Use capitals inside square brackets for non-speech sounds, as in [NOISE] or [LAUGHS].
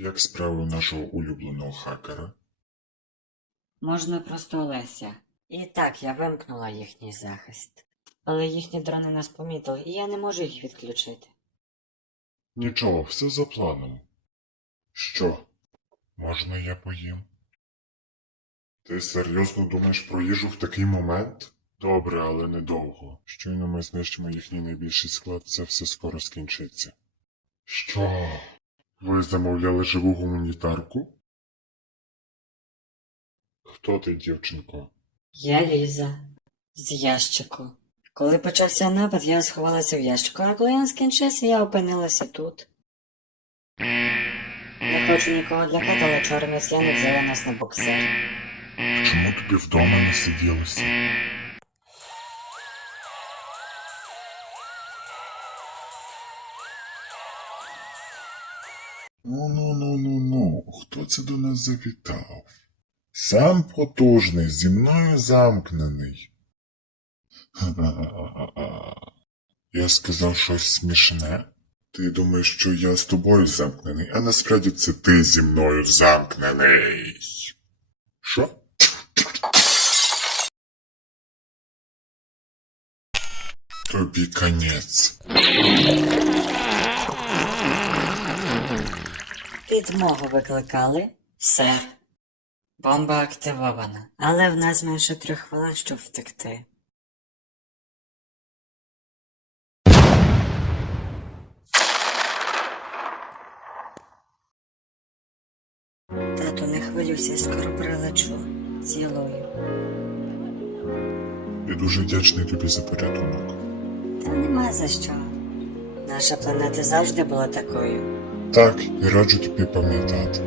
Як справи нашого улюбленого хакера? Можна просто Олеся. І так, я вимкнула їхній захист. Але їхні дрони нас помітили, і я не можу їх відключити. Нічого, все за планом. Що? Можна я поїм? Ти серйозно думаєш про їжу в такий момент? Добре, але недовго. Щойно ми знищимо їхній найбільший склад, це все скоро скінчиться. Що? Ви замовляли живу гуманітарку? Хто ти, дівчинко? Я Ліза. З ящику. Коли почався напад, я сховалася в ящику, а коли він скінчився, я опинилася тут. Не хочу нікого лякати, але чорний слід взяли нас на боксер. Чому тобі вдома не сиділося? Ну, ну, ну, ну, ну, хто це до нас завітав? Сам потужний, зі мною замкнений. Ха-ха-ха-ха-ха. [LAUGHS] Я сказав щось смішне. Ти думаєш, що я з тобою замкнений, а насправді це ти зі мною замкнений. Що? Тобі конець. Підмогу викликали, сер. Бомба активована, але в нас менше трьох хвилин, щоб втекти. Тату, не хвилюйся, скоро прилечу. Цілую. Я дуже вдячний тобі за порятунок. Та нема за що. Наша планета завжди була такою. Так, і раджу тобі пам'ятати.